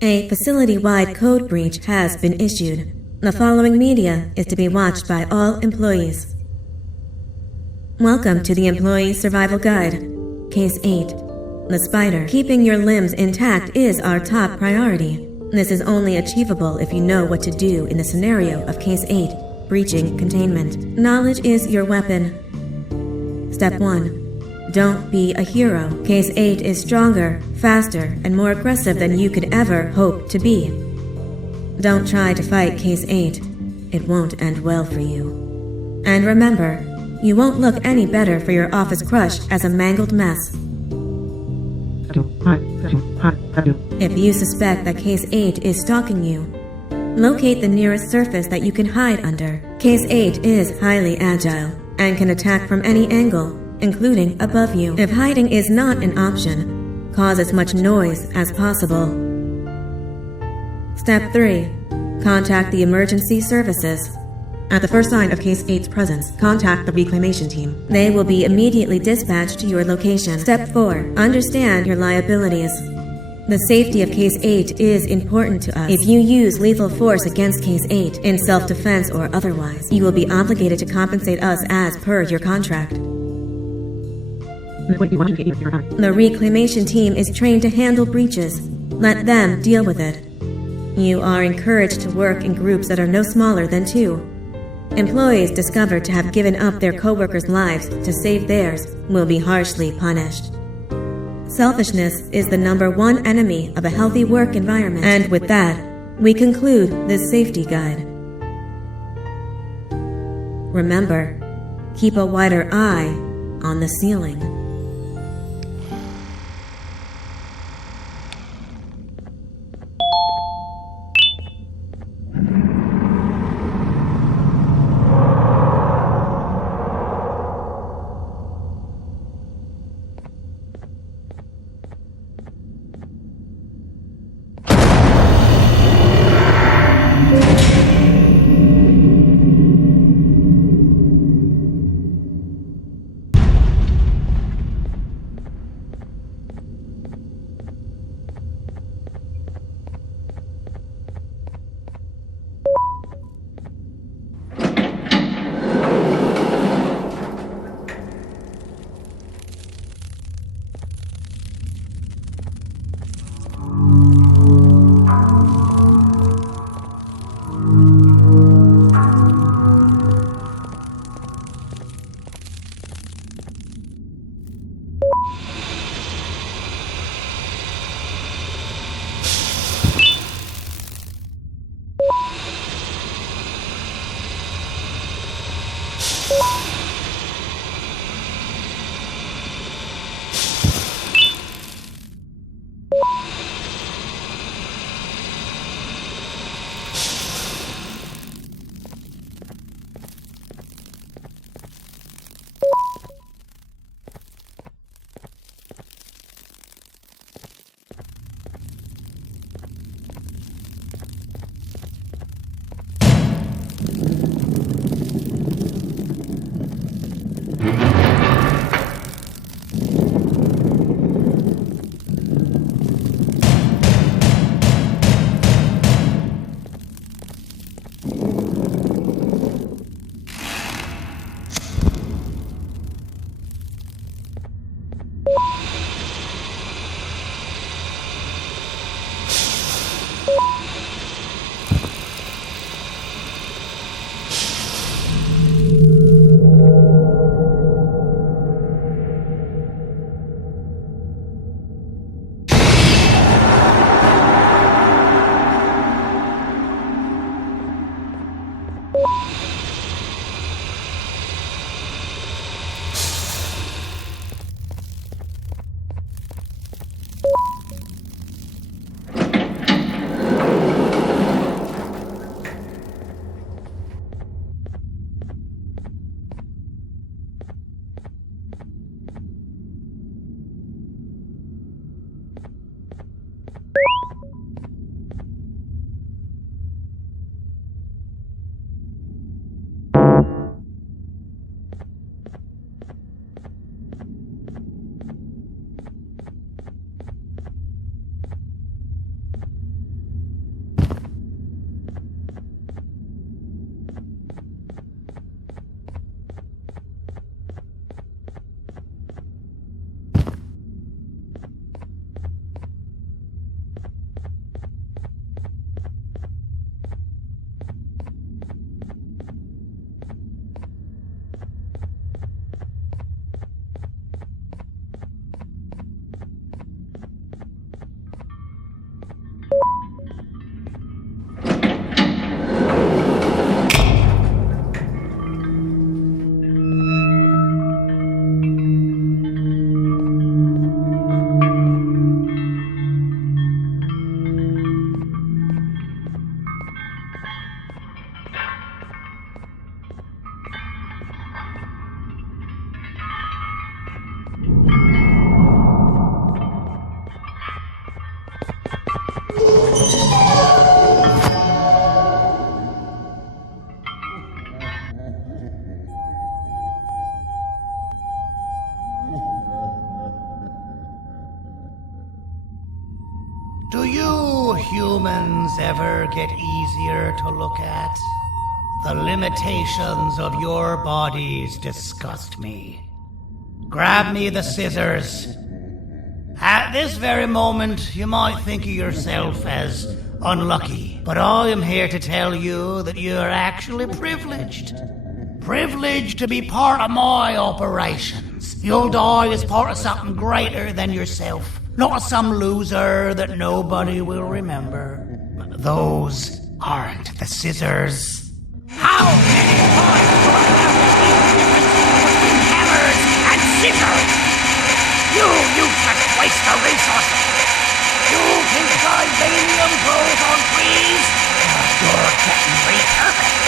A facility-wide code breach has been issued. The following media is to be watched by all employees. Welcome to the Employee Survival Guide. Case 8. The spider. Keeping your limbs intact is our top priority. This is only achievable if you know what to do in the scenario of Case 8, breaching containment. Knowledge is your weapon. Step 1. Don't be a hero. Case 8 is stronger, faster, and more aggressive than you could ever hope to be. Don't try to fight Case 8. It won't end well for you. And remember, you won't look any better for your office crush as a mangled mess. If you suspect that Case 8 is stalking you, locate the nearest surface that you can hide under. Case 8 is highly agile and can attack from any angle, including above you. If hiding is not an option, cause as much noise as possible. Step 3. Contact the emergency services. At the first sign of Case 8's presence, contact the reclamation team. They will be immediately dispatched to your location. Step 4. Understand your liabilities. The safety of Case 8 is important to us. If you use lethal force against Case 8, in self-defense or otherwise, you will be obligated to compensate us as per your contract. The reclamation team is trained to handle breaches. Let them deal with it. You are encouraged to work in groups that are no smaller than 2. Employees discovered to have given up their co-workers' lives to save theirs will be harshly punished. Selfishness is the #1 enemy of a healthy work environment. And with that, we conclude this safety guide. Remember, keep a wider eye on the ceiling. Do you humans ever get easier to look at? The limitations of your bodies disgust me. Grab me the scissors. At this very moment, you might think of yourself as unlucky, but I am here to tell you that you are actually privileged. Privileged to be part of my operations. You'll die as part of something greater than yourself, not as some loser that nobody will remember. Those aren't the scissors. How many times do I have to teach the difference between hammers and scissors? You useless waste of resources! You think vibranium grows on trees? You're getting repurposed!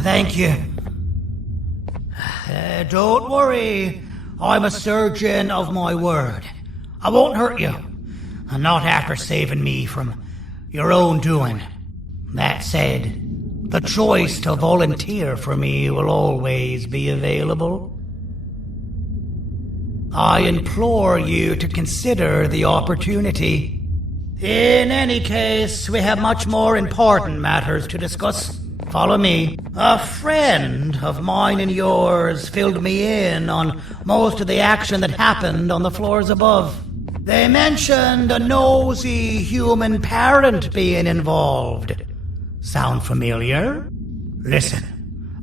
Thank you. Don't worry. I'm a surgeon of my word. I won't hurt you. And not after saving me from your own doing. That said, the choice to volunteer for me will always be available. I implore you to consider the opportunity. In any case, we have much more important matters to discuss. Follow me. A friend of mine and yours filled me in on most of the action that happened on the floors above. They mentioned a nosy human parent being involved. Sound familiar? Listen,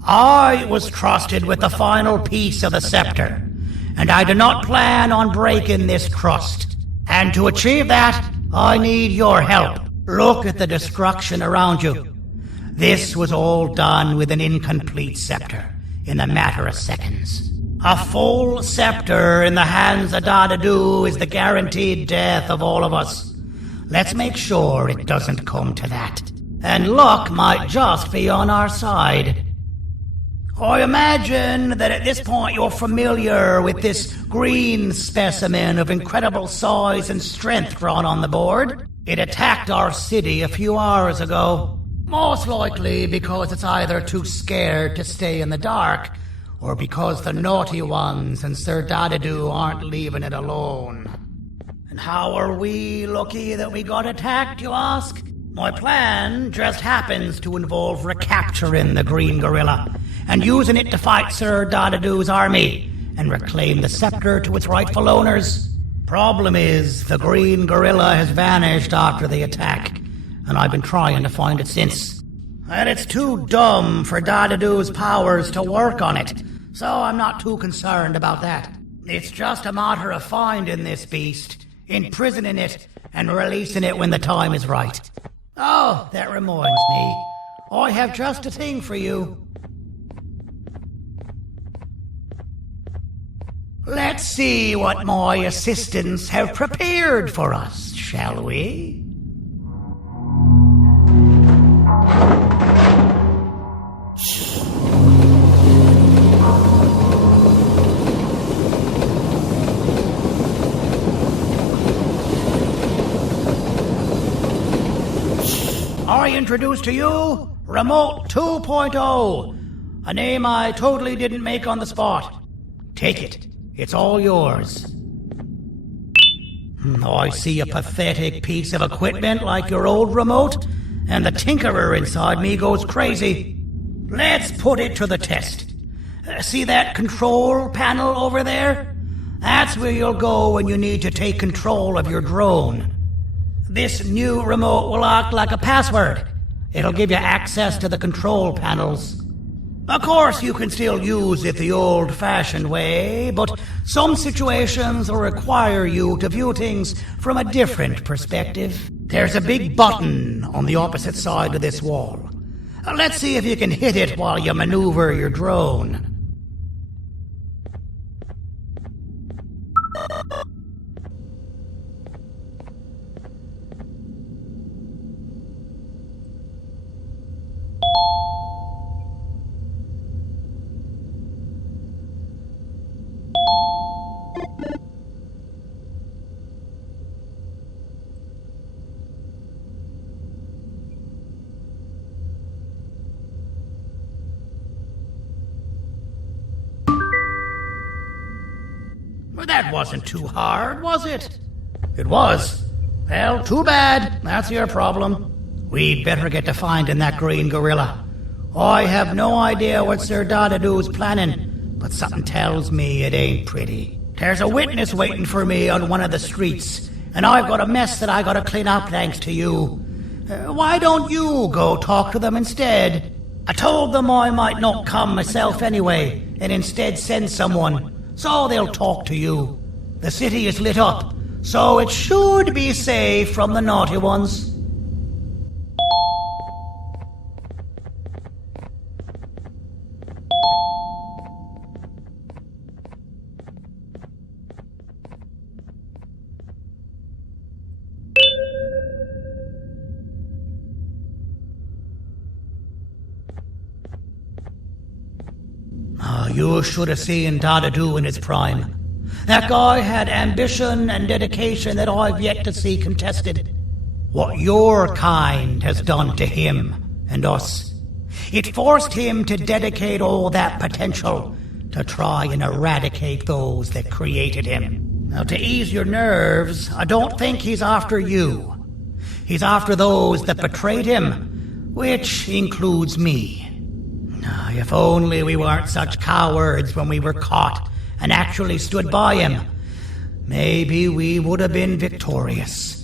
I was trusted with the final piece of the scepter, and I do not plan on breaking this trust. And to achieve that, I need your help. Look at the destruction around you. This was all done with an incomplete scepter in a matter of seconds. A full scepter in the hands of Dadoo is the guaranteed death of all of us. Let's make sure it doesn't come to that. And luck might just be on our side. I imagine that at this point you're familiar with this green specimen of incredible size and strength drawn on the board. It attacked our city a few hours ago. Most likely because it's either too scared to stay in the dark, or because the naughty ones and Sir Dadoo aren't leaving it alone. And how are we lucky that we got attacked, you ask? My plan just happens to involve recapturing the green gorilla and using it to fight Sir Dadoo's army and reclaim the scepter to its rightful owners. Problem is, the green gorilla has vanished after the attack, and I've been trying to find it since. And it's too dumb for Dadoo's powers to work on it, so I'm not too concerned about that. It's just a matter of finding this beast, imprisoning it, and releasing it when the time is right. Oh, that reminds me. I have just a thing for you. Let's see what my assistants have prepared for us, shall we? I introduce to you Remote 2.0, a name I totally didn't make on the spot. Take it. It's all yours. I see a pathetic piece of equipment like your old remote, and the tinkerer inside me goes crazy. Let's put it to the test. See that control panel over there? That's where you'll go when you need to take control of your drone. This new remote will act like a password. It'll give you access to the control panels. Of course, you can still use it the old-fashioned way, but some situations will require you to view things from a different perspective. There's a big button on the opposite side of this wall. Let's see if you can hit it while you maneuver your drone. Well, that wasn't too hard, was it? It was. Well, too bad. That's your problem. We'd better get to finding that green gorilla. I have no idea what Sir Dadoo's planning, but something tells me it ain't pretty. There's a witness waiting for me on one of the streets, and I've got a mess that I gotta clean up thanks to you. Why don't you go talk to them instead? I told them I might not come myself anyway, and instead send someone, so they'll talk to you. The city is lit up, so it should be safe from the naughty ones. You should have seen Dadoo in his prime. That guy had ambition and dedication that I've yet to see contested. What your kind has done to him and us, it forced him to dedicate all that potential to try and eradicate those that created him. Now, to ease your nerves, I don't think he's after you. He's after those that betrayed him, which includes me. If only we weren't such cowards when we were caught and actually stood by him, maybe we would have been victorious.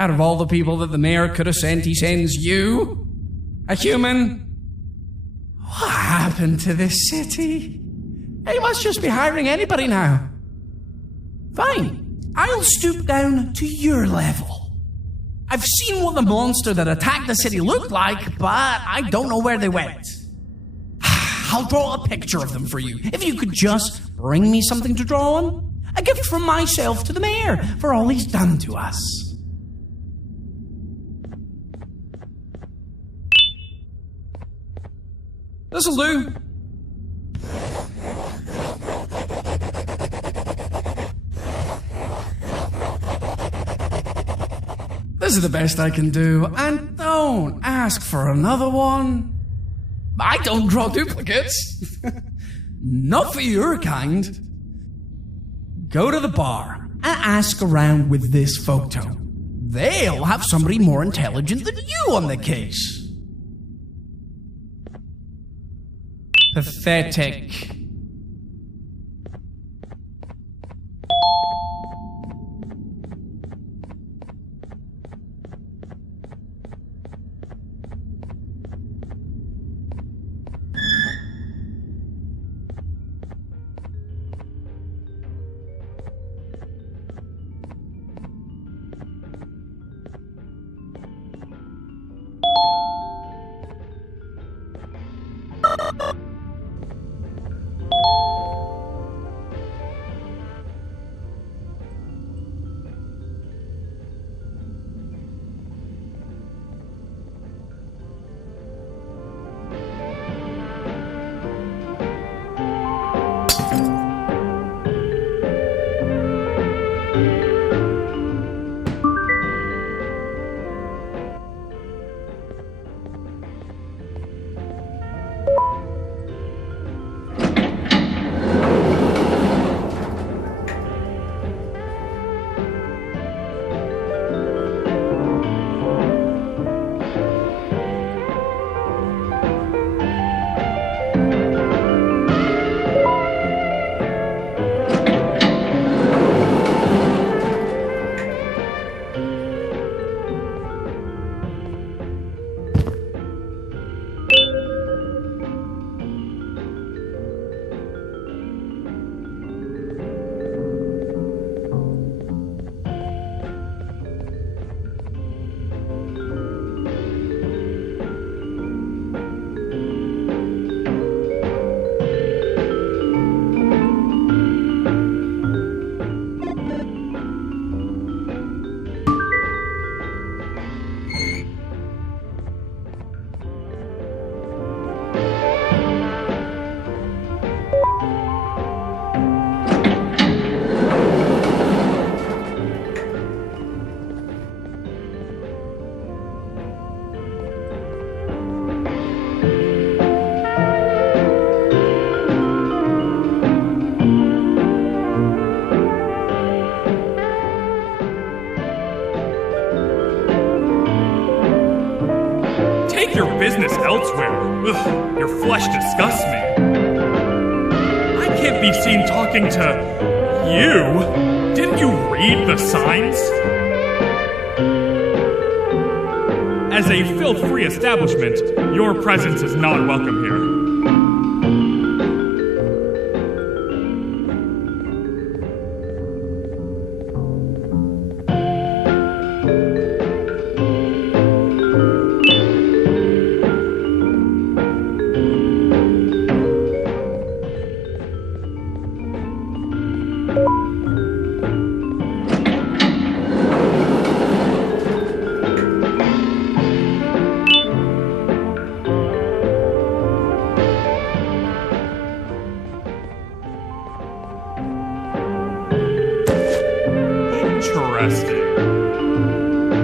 Out of all the people that the mayor could have sent, he sends you? A human? What happened to this city? He must just be hiring anybody now. Fine, I'll stoop down to your level. I've seen what the monster that attacked the city looked like, but I don't know where they went. I'll draw a picture of them for you, if you could just bring me something to draw on. A gift from myself to the mayor for all he's done to us. This'll do. This is the best I can do, and don't ask for another one. I don't draw duplicates. Not for your kind. Go to the bar and ask around with this photo. They'll have somebody more intelligent than you on the case. Pathetic. Business elsewhere. Ugh, your flesh disgusts me. I can't be seen talking to you. Didn't you read the signs? As a filth-free establishment, your presence is not welcome here.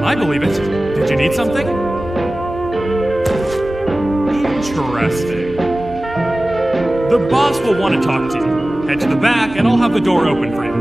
I believe it. Did you need something? Interesting. The boss will want to talk to you. Head to the back and I'll have the door open for you.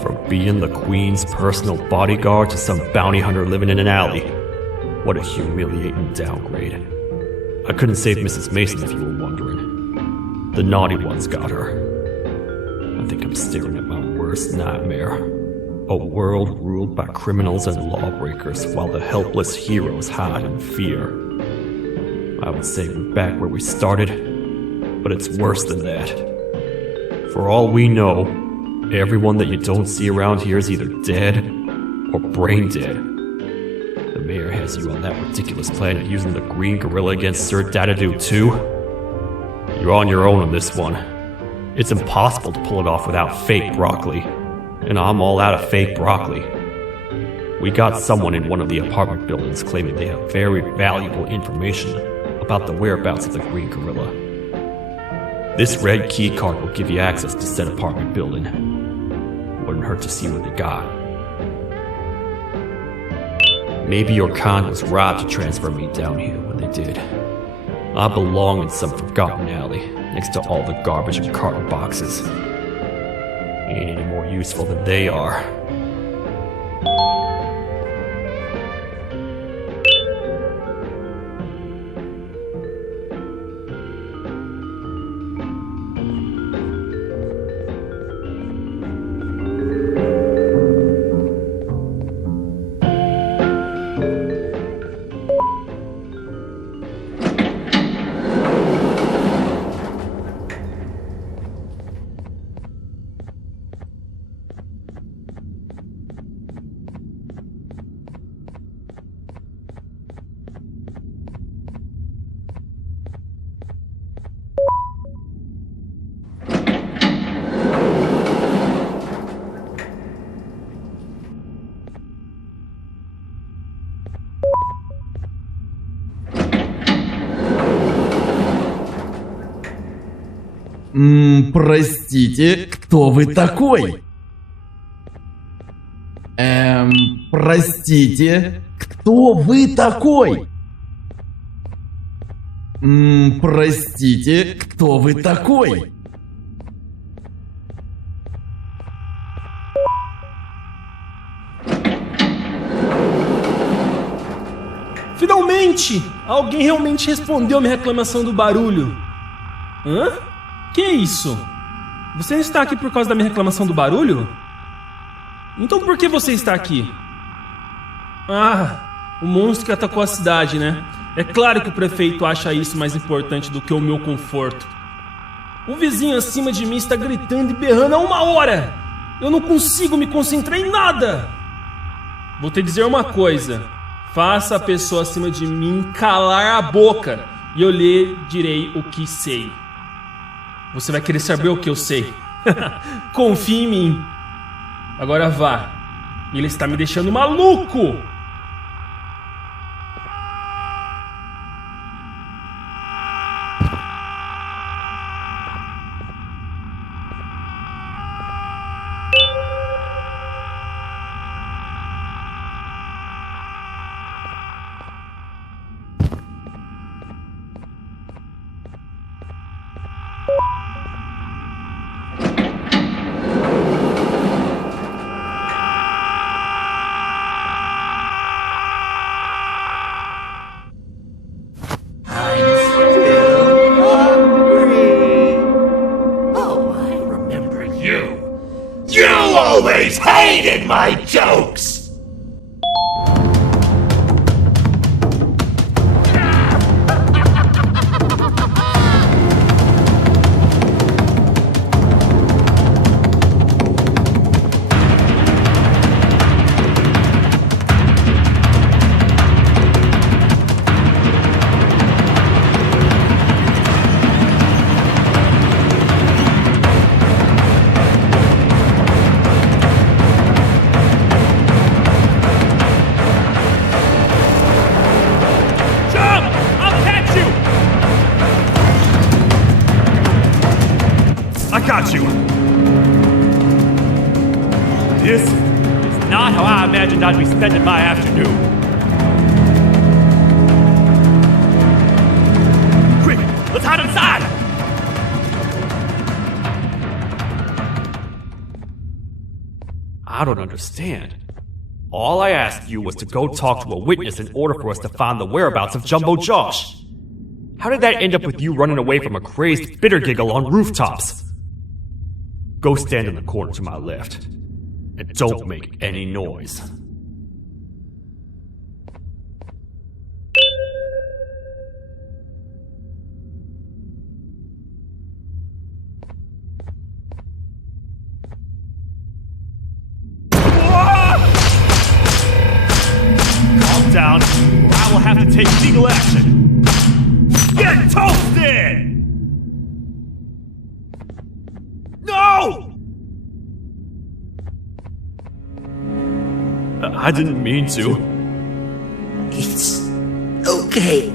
For being the Queen's personal bodyguard to some bounty hunter living in an alley. What a humiliating downgrade. I couldn't save Mrs. Mason if you were wondering. The naughty ones got her. I think I'm staring at my worst nightmare. A world ruled by criminals and lawbreakers while the helpless heroes hide in fear. I would say we're back where we started, but it's worse than that. For all we know, everyone that you don't see around here is either dead or brain dead. The mayor has you on that ridiculous planet using the green gorilla against Sir Dadoo too. You're on your own on this one. It's impossible to pull it off without fake broccoli. And I'm all out of fake broccoli. We got someone in one of the apartment buildings claiming they have very valuable information about the whereabouts of the green gorilla. This red key card will give you access to said apartment building. Wouldn't hurt to see what they got. Maybe your con was right to transfer me down here when they did. I belong in some forgotten alley next to all the garbage and carton boxes. Ain't any more useful than they are. Простите, кто вы такой? Простите, кто вы такой? Простите, кто вы такой? Finalmente! Alguém realmente respondeu minha reclamação do barulho. Hã? Que isso? Você está aqui por causa da minha reclamação do barulho? Então por que você está aqui? Ah, o monstro que atacou a cidade, né? É claro que o prefeito acha isso mais importante do que o meu conforto. O vizinho acima de mim está gritando e berrando há 1 hora! Eu não consigo me concentrar em nada! Vou te dizer uma coisa. Faça a pessoa acima de mim calar a boca e eu lhe direi o que sei. Você vai querer saber o que eu sei. Confie em mim. Agora vá. Ele está me deixando maluco. always hated my jokes! Got you. This is not how I imagined I'd be spending my afternoon. Quick, let's hide inside! I don't understand. All I asked you was to go talk to a witness in order for us to find the whereabouts of Jumbo Josh. How did that end up with you running away from a crazed Bittergiggle on rooftops? Go stand in the corner to my left. And don't make any noise. Calm down, or I will have to take legal action. Get toasted! No! I didn't mean to. It's okay.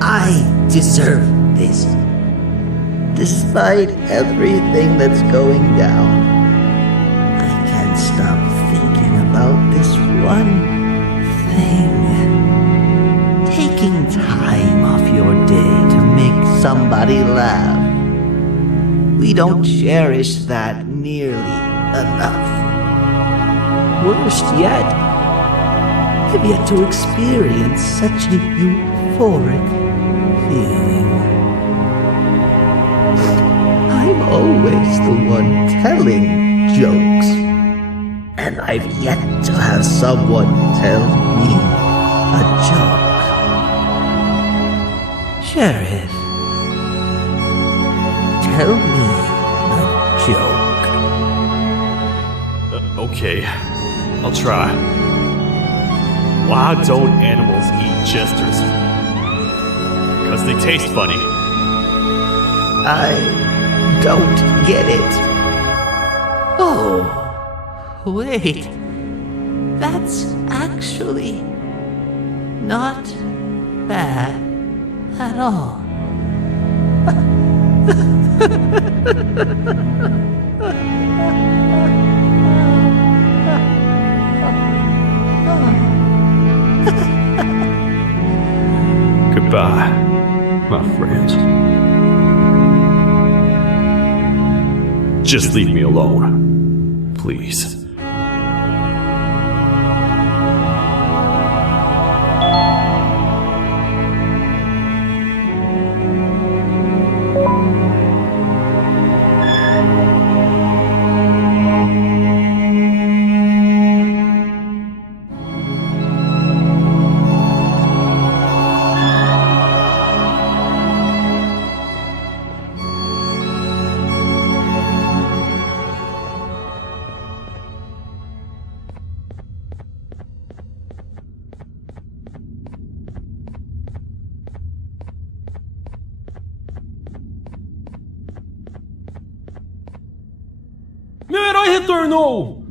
I deserve this. Despite everything that's going down, I can't stop thinking about this one thing. Taking time off your day to make somebody laugh. We don't cherish that nearly enough. Worst yet, I've yet to experience such a euphoric feeling. I'm always the one telling jokes, and I've yet to have someone tell me a joke. Sheriff, tell me a joke. Okay, I'll try. Why don't animals eat jesters? Because they taste funny. I don't get it. Oh, wait. That's actually not bad at all. Goodbye, my friend. Just leave me alone, please. Meu herói retornou!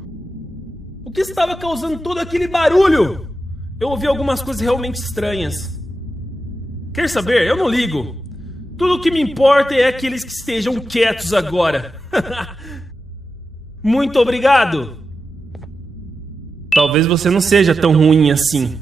O que estava causando todo aquele barulho? Eu ouvi algumas coisas realmente estranhas. Quer saber? Eu não ligo. Tudo o que me importa é aqueles que estejam quietos agora. Muito obrigado! Talvez você não seja tão ruim assim.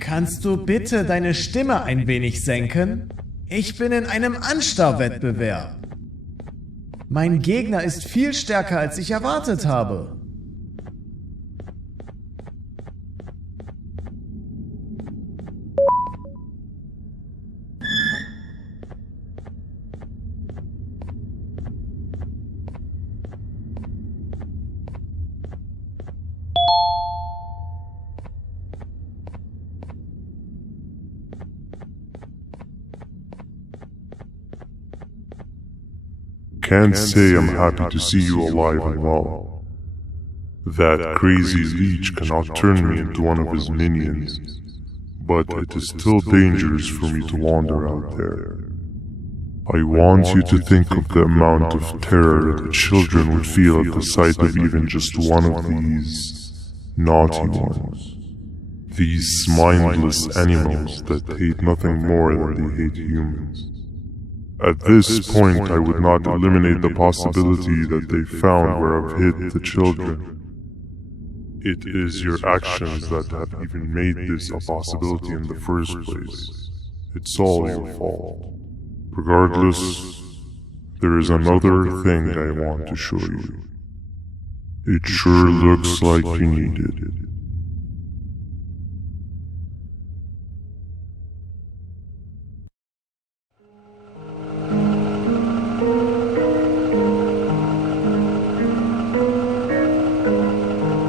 Kannst du bitte deine Stimme ein wenig senken? Ich bin in einem Anstarrwettbewerb. Mein Gegner ist viel stärker, als ich erwartet habe. Can't say I'm happy to see you alive and well. That crazy leech cannot turn me into one of his minions, but it is still dangerous for me to wander out there. I want you to think of the amount of terror that the children would feel at the sight of even just one of these naughty ones. These mindless animals that hate nothing more than they hate humans. At this point, I would not eliminate the possibility that they found where I've hid the children. It is your actions that have even made this a possibility in the first place. It's all your fault. Regardless, there is another thing I want to show you. It sure looks like you need it.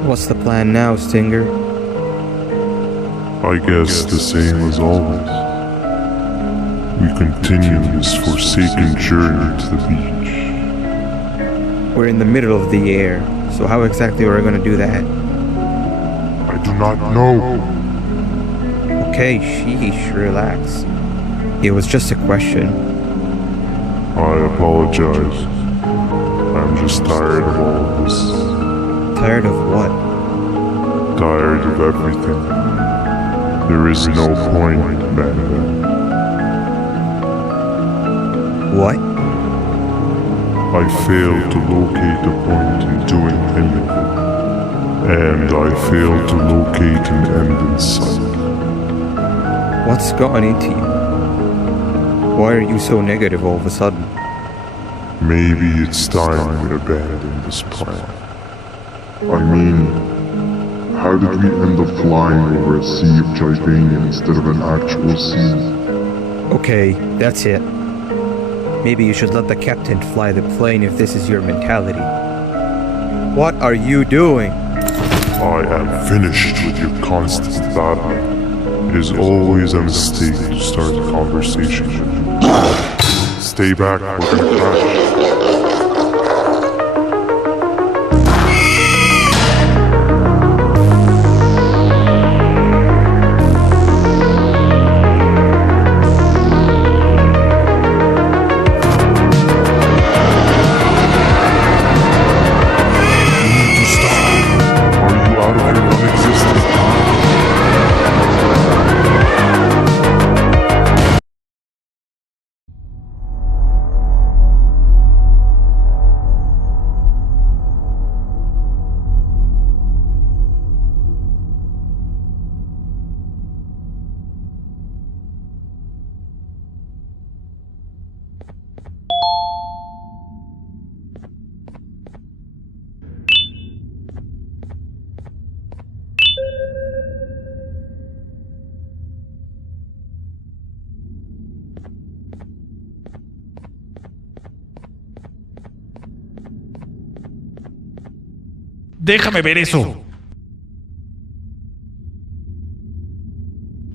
What's the plan now, Stinger? I guess the same as always. We continue this forsaken journey to the beach. We're in the middle of the air, so how exactly are we going to do that? I do not know. Okay, sheesh, relax. It was just a question. I apologize. I'm just tired of all of this. Tired of what? Tired of everything. There is no point, Banban. What? I failed to locate a point in doing anything. And I failed to locate an end in sight. What's gotten into you? Why are you so negative all of a sudden? Maybe it's time we abandon this plan. I mean, how did we end up flying over a sea of Jivania instead of an actual sea? Okay, that's it. Maybe you should let the captain fly the plane if this is your mentality. What are you doing? I am finished with your constant babbling. It is always a mistake to start a conversation with you. Stay back, we're gonna crash. Déjame ver eso.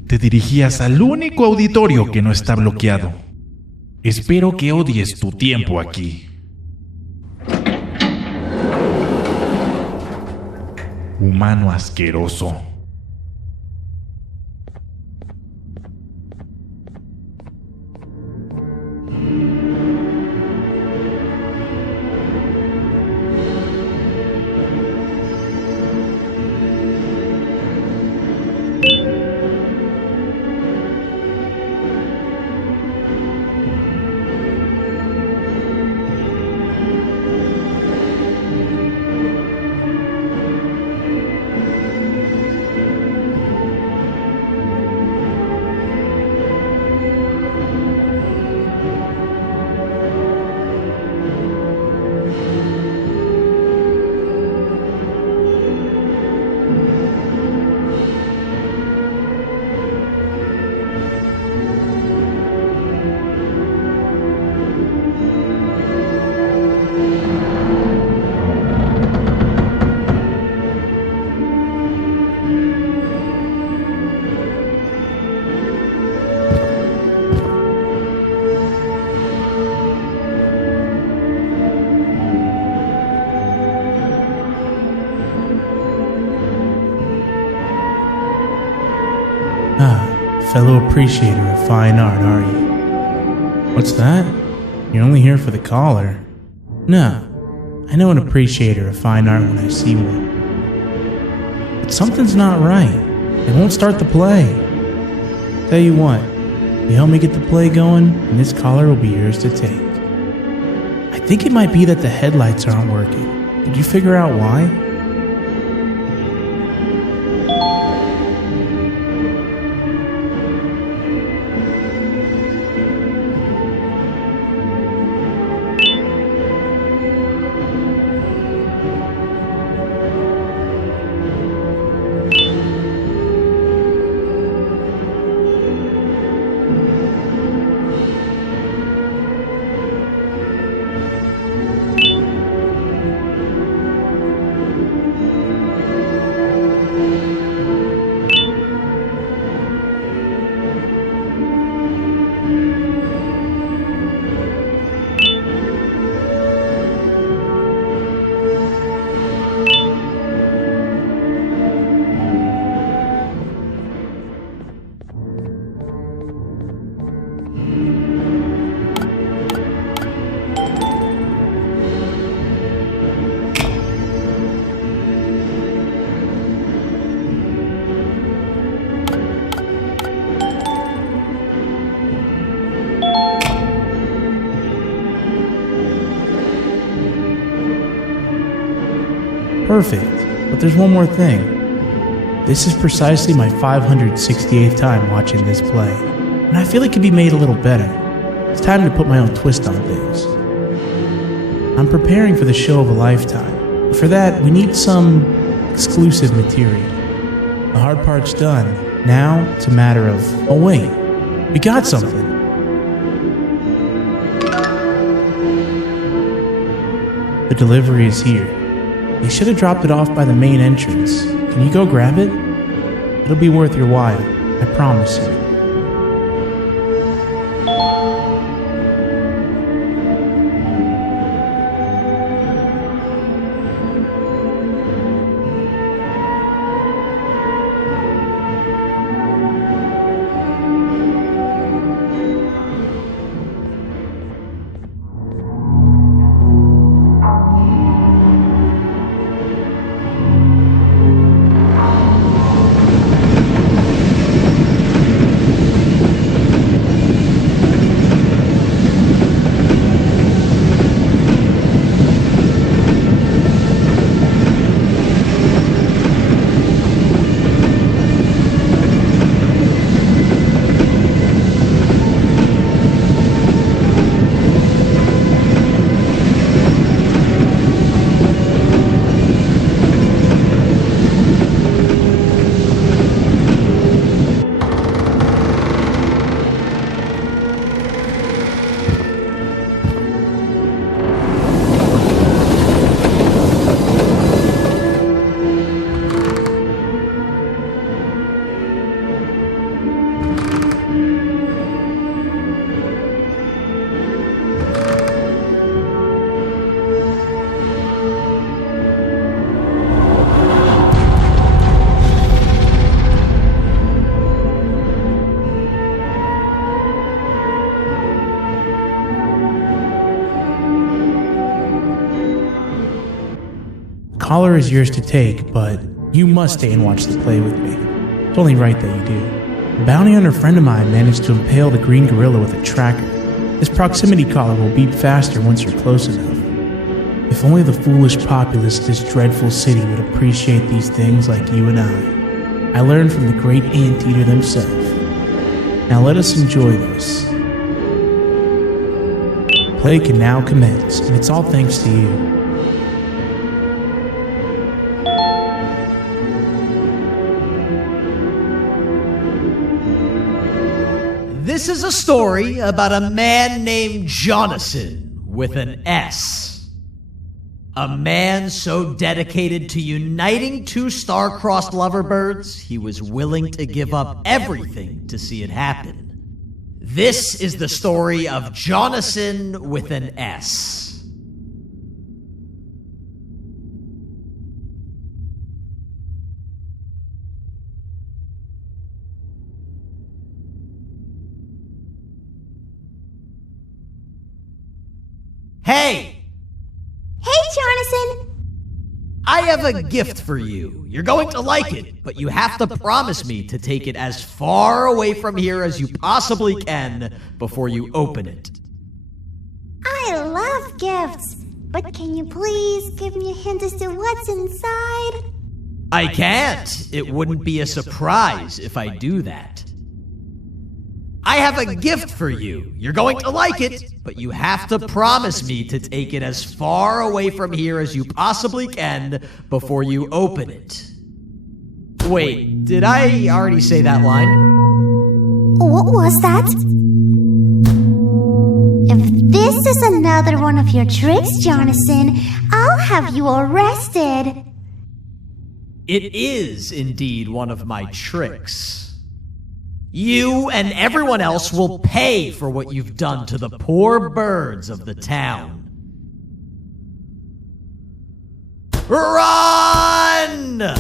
Te dirigías al único auditorio que no está bloqueado. Espero que odies tu tiempo aquí. Humano asqueroso. Fellow appreciator of fine art, are you? What's that? You're only here for the collar. No, I know an appreciator of fine art when I see one. But something's not right. They won't start the play. Tell you what, You help me get the play going, and this collar will be yours to take. I think it might be that the headlights aren't working. Did you figure out why? Perfect, but there's one more thing. This is precisely my 568th time watching this play, and I feel it could be made a little better. It's time to put my own twist on things. I'm preparing for the show of a lifetime, but for that we need some exclusive material. The hard part's done. Now it's a matter of, oh wait, we got something. The delivery is here. They should have dropped it off by the main entrance. Can you go grab it? It'll be worth your while, I promise you. Collar is yours to take, but you must stay and watch the play with me. It's only right that you do. A bounty hunter friend of mine managed to impale the green gorilla with a tracker. This proximity collar will beep faster once you're close enough. If only the foolish populace of this dreadful city would appreciate these things like you and I. I learned from the great anteater themselves. Now let us enjoy this. Play can now commence, and it's all thanks to you. This is a story about a man named Jonathan with an S. A man so dedicated to uniting two star-crossed loverbirds, he was willing to give up everything to see it happen. This is the story of Jonathan with an S. Hey! Hey, Jonathan! I have a gift for you. You're going to like it, but you have to promise me to take it as far away from here as you possibly can before you open it. I love gifts, but can you please give me a hint as to what's inside? I can't. It wouldn't be a surprise if I do that. I have a gift for you. You're going to like it, but you have to promise me to take it as far away from here as you possibly can before you open it. Wait, did I already say that line? What was that? If this is another one of your tricks, Jonathan, I'll have you arrested. It is indeed one of my tricks. You and everyone else will pay for what you've done to the poor birds of the town. Run!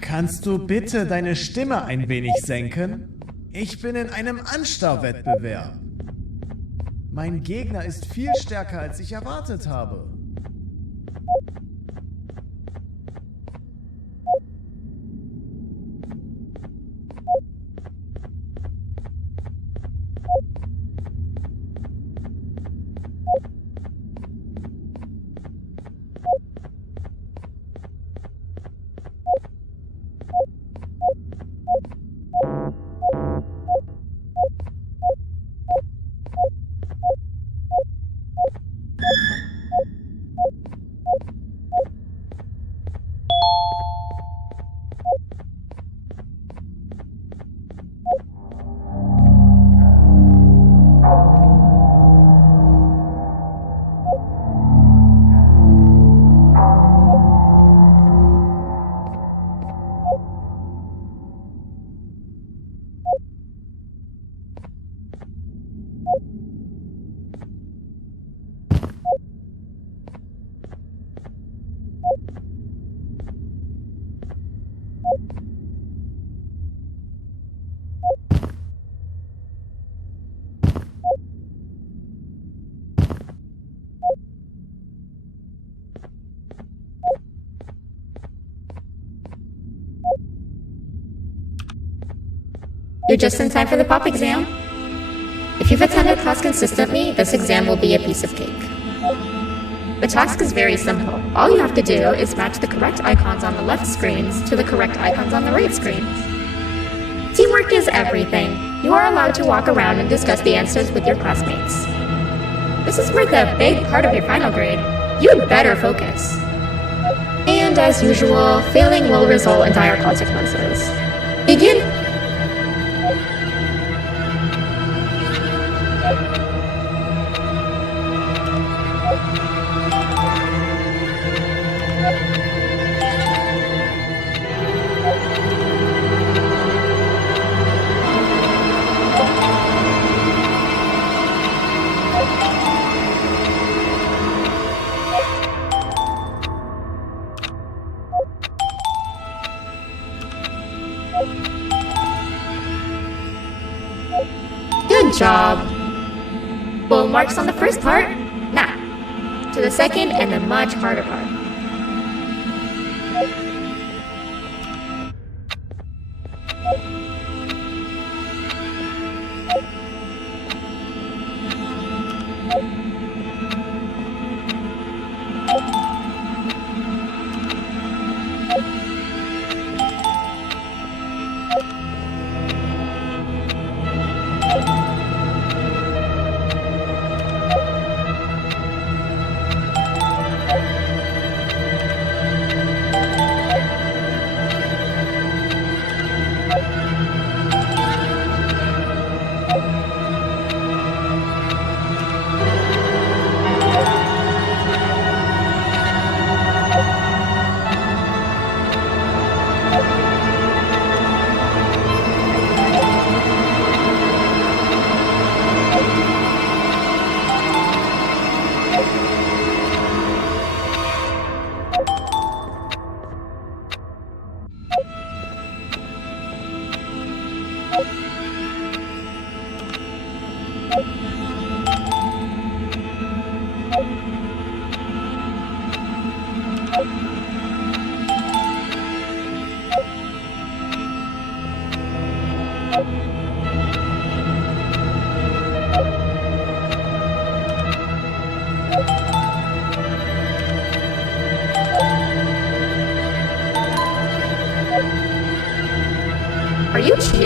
Kannst du bitte deine Stimme ein wenig senken? Ich bin in einem Anstarrwettbewerb. Mein Gegner ist viel stärker, als ich erwartet habe. You're just in time for the pop exam. If you've attended class consistently, this exam will be a piece of cake. The task is very simple. All you have to do is match the correct icons on the left screens to the correct icons on the right screens. Teamwork is everything. You are allowed to walk around and discuss the answers with your classmates. This is worth a big part of your final grade. You'd better focus. And as usual, failing will result in dire consequences. Begin. Good job. Full marks on the first part. Now, to the second and the much harder part.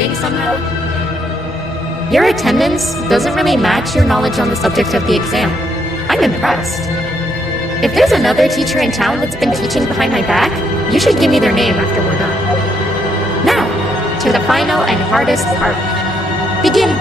cheating somehow? Your attendance doesn't really match your knowledge on the subject of the exam. I'm impressed. If there's another teacher in town that's been teaching behind my back, you should give me their name after we're done. Now, to the final and hardest part. Begin!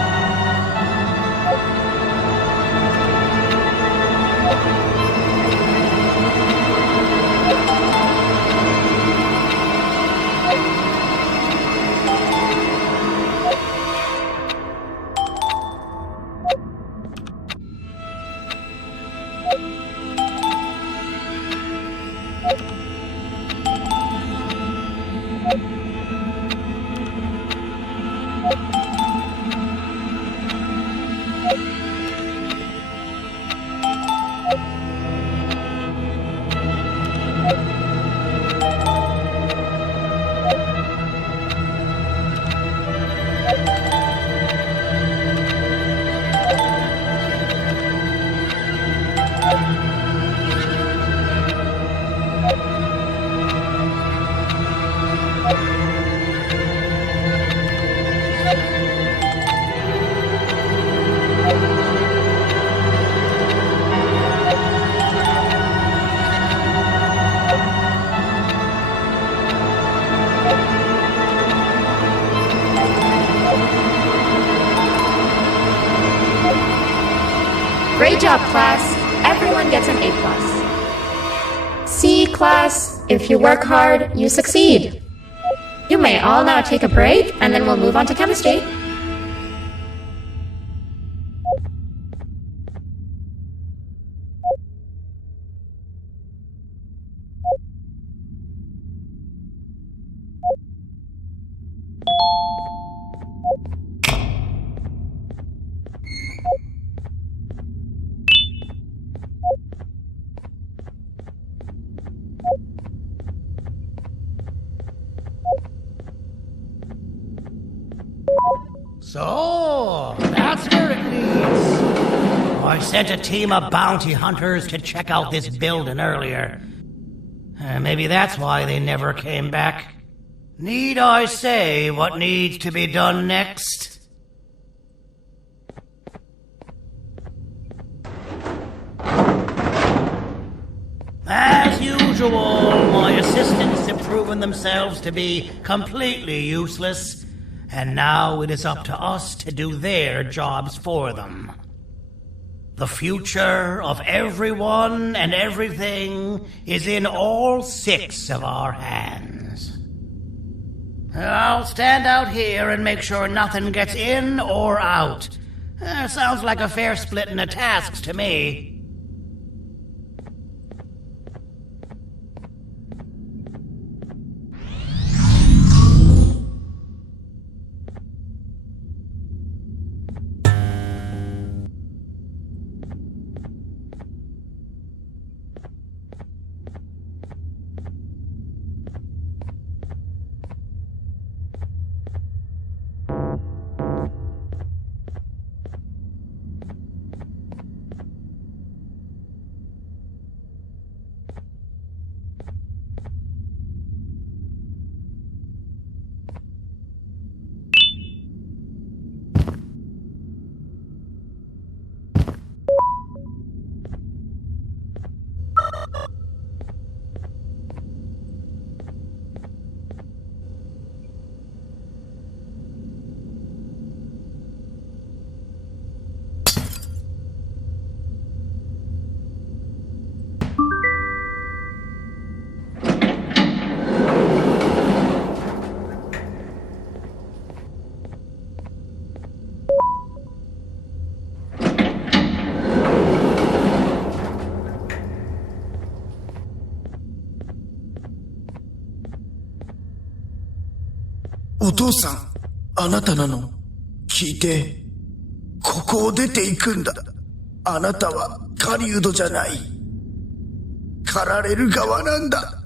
Great job, class. Everyone gets an A+. C, class, if you work hard, you succeed. You may all now take a break, and then we'll move on to chemistry. So, that's where it leads. I sent a team of bounty hunters to check out this building earlier. Maybe that's why they never came back. Need I say what needs to be done next? As usual, my assistants have proven themselves to be completely useless. And now it is up to us to do their jobs for them. The future of everyone and everything is in all 6 of our hands. I'll stand out here and make sure nothing gets in or out. Sounds like a fair splitting of tasks to me.お父さん、あなたなの？聞いて、ここを出ていくんだ。あなたは狩人じゃない。狩られる側なんだ。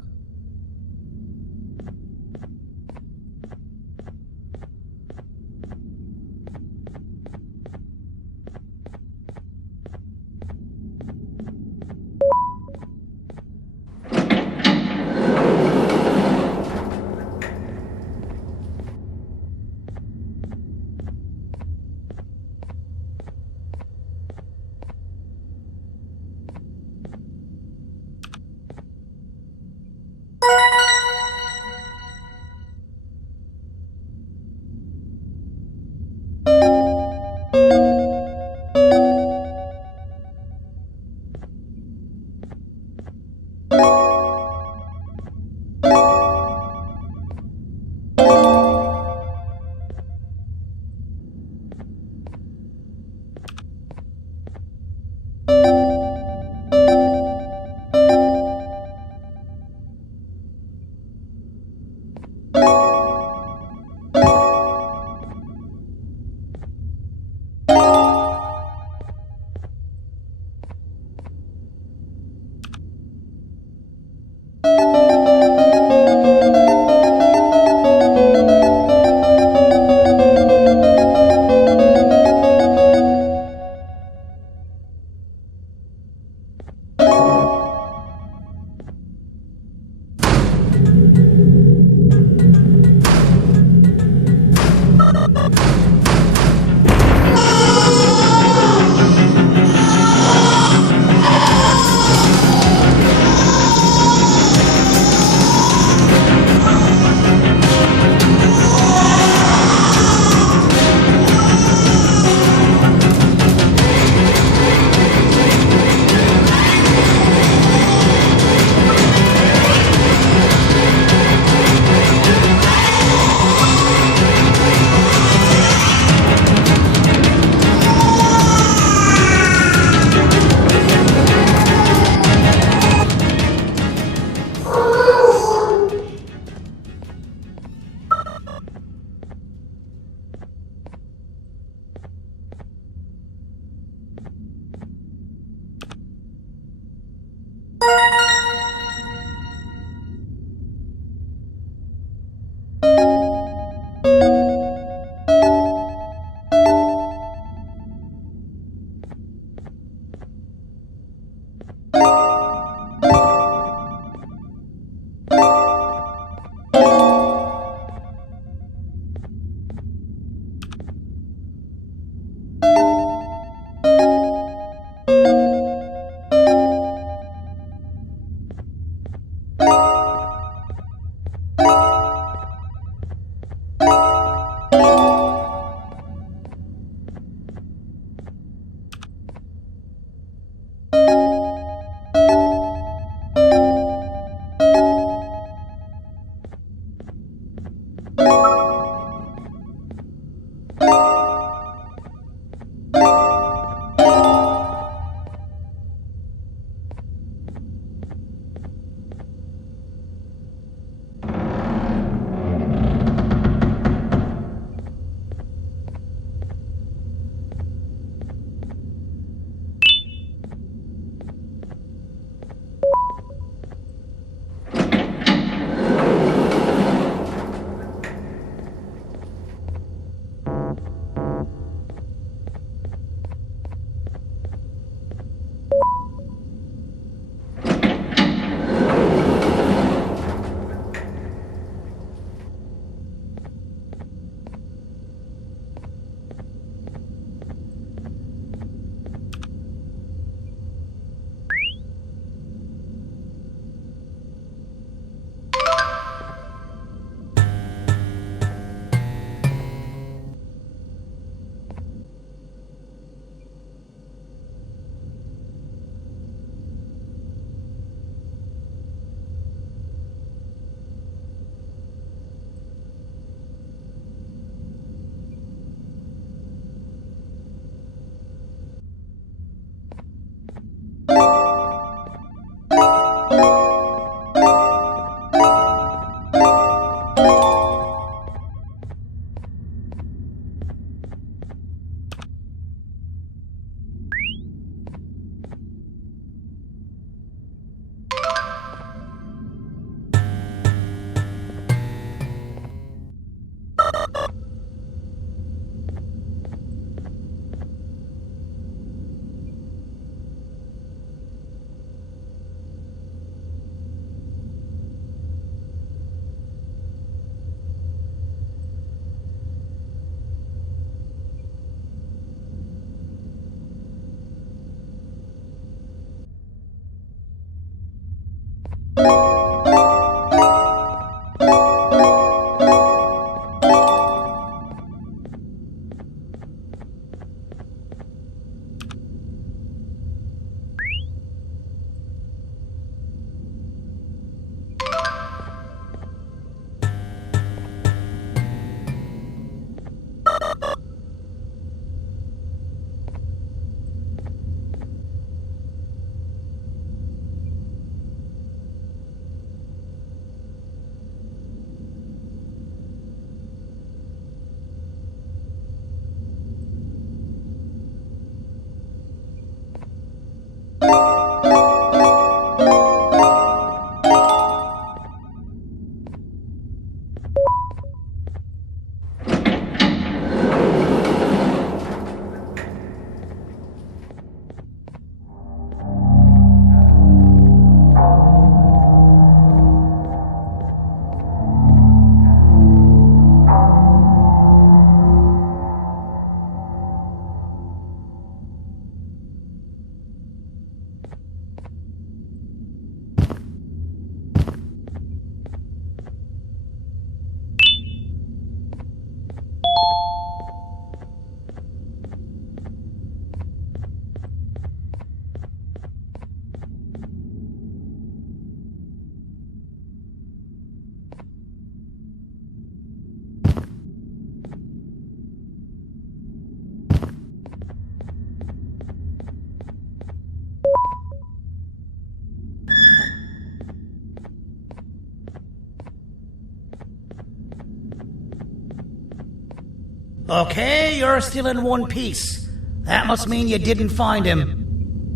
Okay, you're still in one piece. That must mean you didn't find him.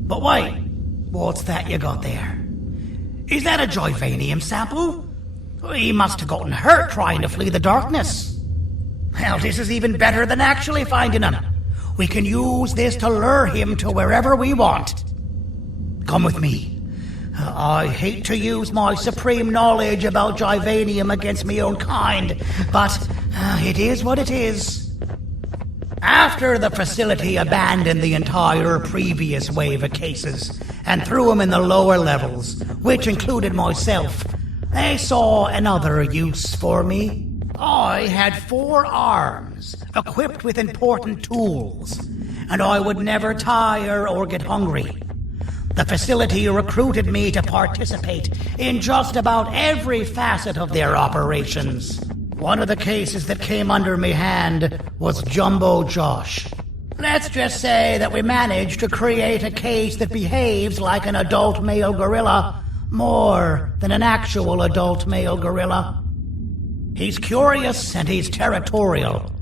But wait, what's that you got there? Is that a Joyvanium sample? He must have gotten hurt trying to flee the darkness. Well, this is even better than actually finding him. We can use this to lure him to wherever we want. Come with me. I hate to use my supreme knowledge about Joyvanium against my own kind, but it is what it is. After the facility abandoned the entire previous wave of cases and threw them in the lower levels, which included myself, they saw another use for me. I had 4 arms, equipped with important tools, and I would never tire or get hungry. The facility recruited me to participate in just about every facet of their operations. One of the cases that came under me hand was Jumbo Josh. Let's just say that we managed to create a case that behaves like an adult male gorilla, more than an actual adult male gorilla. He's curious and he's territorial.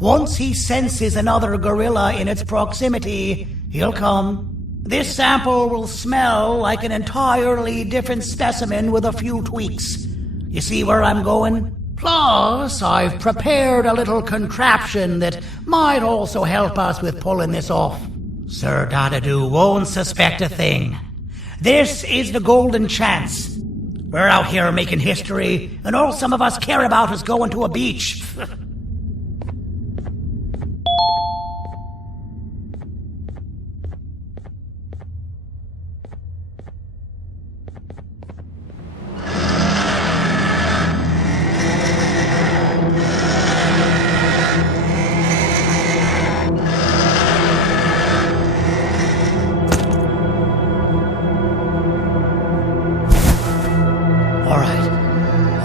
Once he senses another gorilla in its proximity, he'll come. This sample will smell like an entirely different specimen with a few tweaks. You see where I'm going? Plus, I've prepared a little contraption that might also help us with pulling this off. Sir Dadoo won't suspect a thing. This is the golden chance. We're out here making history, and all some of us care about is going to a beach.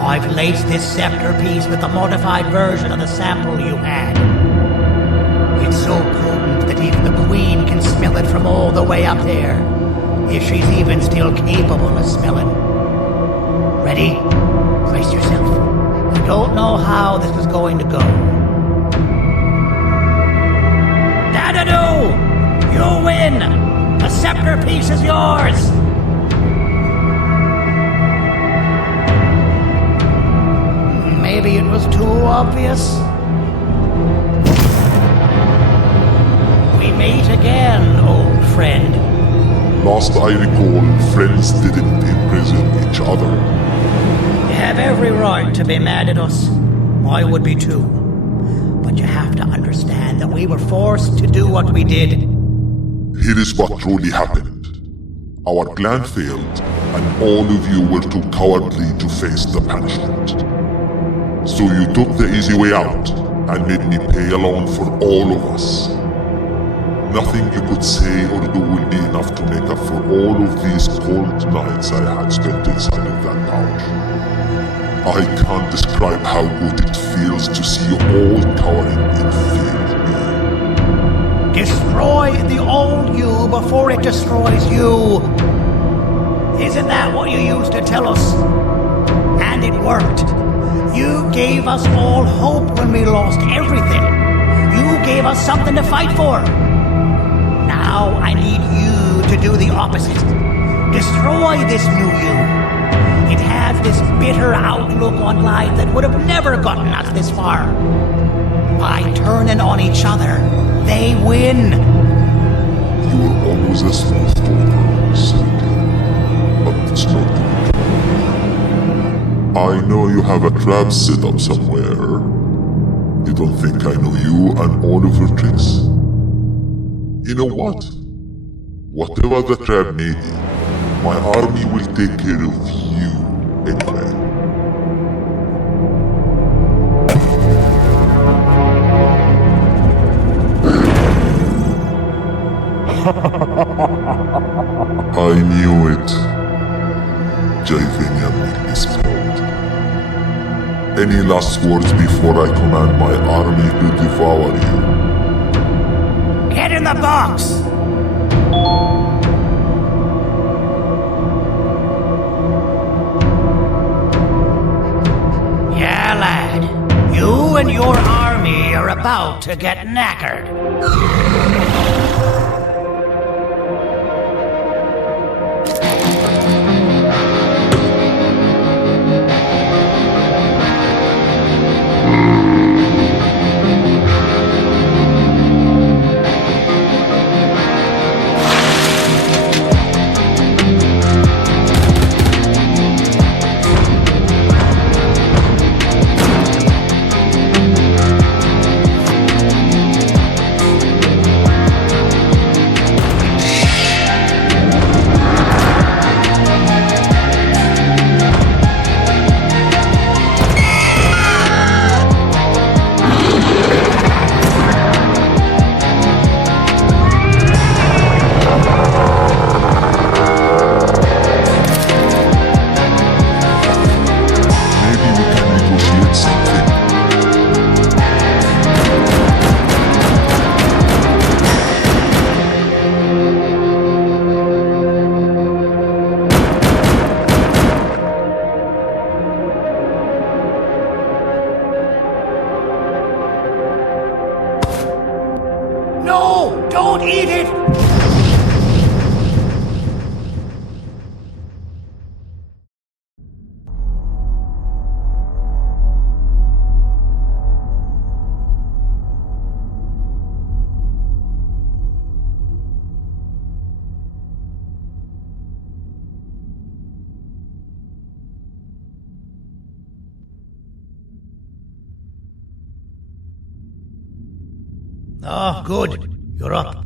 I've laced this scepter piece with the modified version of the sample you had. It's so potent that even the Queen can smell it from all the way up there, if she's even still capable of smelling. Ready? Brace yourself. I don't know how this is going to go. Dadoo! You win! The scepter piece is yours! Maybe it was too obvious. We meet again, old friend. Last I recall, friends didn't imprison each other. You have every right to be mad at us. I would be too. But you have to understand that we were forced to do what we did. Here is what truly happened. Our plan failed, and all of you were too cowardly to face the punishment. So you took the easy way out, and made me pay along for all of us. Nothing you could say or do will be enough to make up for all of these cold nights I had spent inside of that pouch. I can't describe how good it feels to see you all cowering in fear of me. Destroy the old you before it destroys you. Isn't that what you used to tell us? And it worked. You gave us all hope when we lost everything. You gave us something to fight for. Now I need you to do the opposite. Destroy this new you. It has this bitter outlook on life that would have never gotten us this far. By turning on each other, they win. You were always a smooth talker, Sandy. But it's not good. I know you have a trap set up somewhere. You don't think I know you and all of your tricks? You know what? Whatever the trap may be, my army will take care of you anyway. I knew it. Joyvanium made me spelled. Any last words before I command my army to devour you? Get in the box! Yeah, lad. You and your army are a about to get knackered. No! Don't eat it! Oh, good. You're up.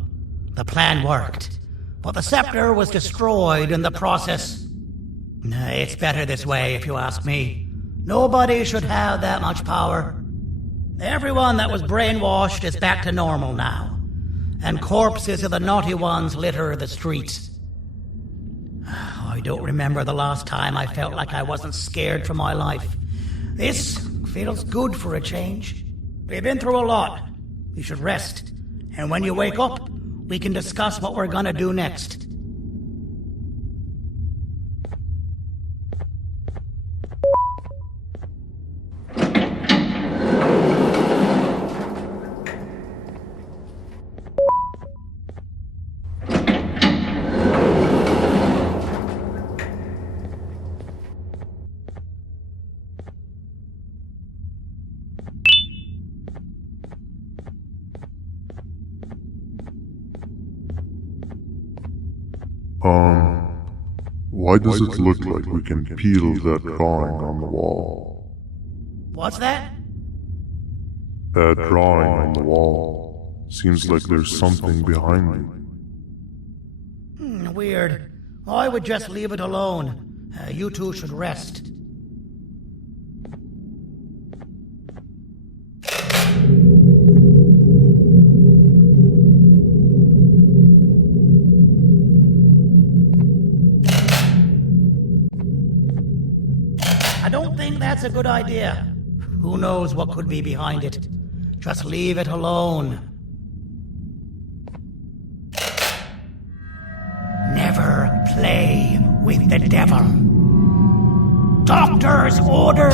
The plan worked. But the scepter was destroyed in the process. It's better this way, if you ask me. Nobody should have that much power. Everyone that was brainwashed is back to normal now. And corpses of the naughty ones litter the streets. I don't remember the last time I felt like I wasn't scared for my life. This feels good for a change. We've been through a lot. You should rest. And when you wake up, we can discuss what we're gonna do next. Why does it look like we can peel that drawing on the wall? What's that? That drawing on the wall. Seems like there's something behind it. Weird. I would just leave it alone. You two should rest. I don't think that's a good idea. Who knows what could be behind it? Just leave it alone. Never play with the devil. Doctor's orders!